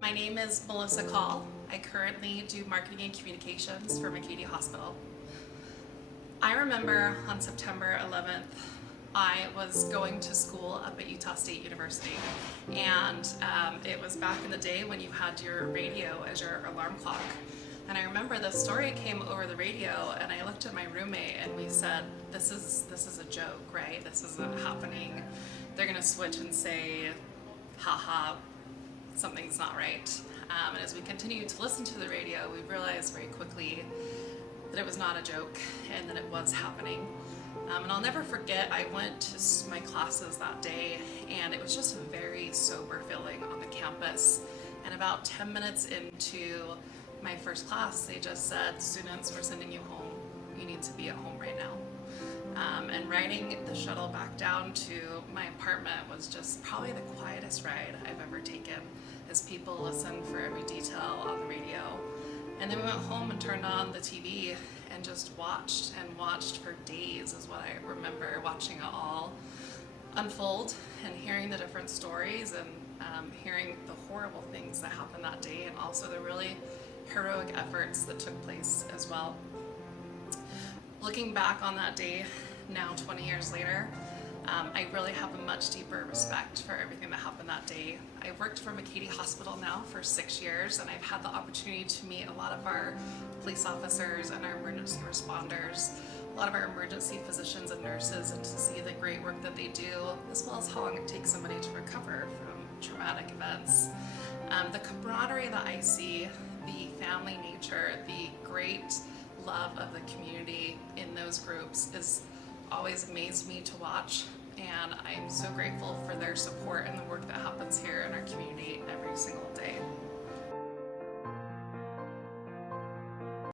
My name is Melissa Call. I currently do marketing and communications for McCay-Dee Hospital. I remember on September 11th, I was going to school up at Utah State University, and it was back in the day when you had your radio as your alarm clock. And I remember the story came over the radio, and I looked at my roommate and we said, this is a joke, right? This isn't happening. They're gonna switch and say, haha, something's not right. And as we continued to listen to the radio, we realized very quickly that it was not a joke and that it was happening. And I'll never forget, I went to my classes that day, and it was just a very sober feeling on the campus. And about 10 minutes into my first class, they just said, students, we're sending you home. You need to be at home right now. And riding the shuttle back down to my apartment was just probably the quietest ride I've ever taken, as people listened for every detail on the radio. And then we went home and turned on the TV and just watched for days is what I remember, watching it all unfold and hearing the different stories and hearing the horrible things that happened that day, and also the really heroic efforts that took place as well. Looking back on that day, now 20 years later, I really have a much deeper respect for everything that happened that day. I've worked for McCay-Dee Hospital now for 6 years, and I've had the opportunity to meet a lot of our police officers and our emergency responders, a lot of our emergency physicians and nurses, and to see the great work that they do, as well as how long it takes somebody to recover from traumatic events. The camaraderie that I see, the family nature, the great love of the community in those groups is always amazed me to watch, and I'm so grateful for their support and the work that happens here in our community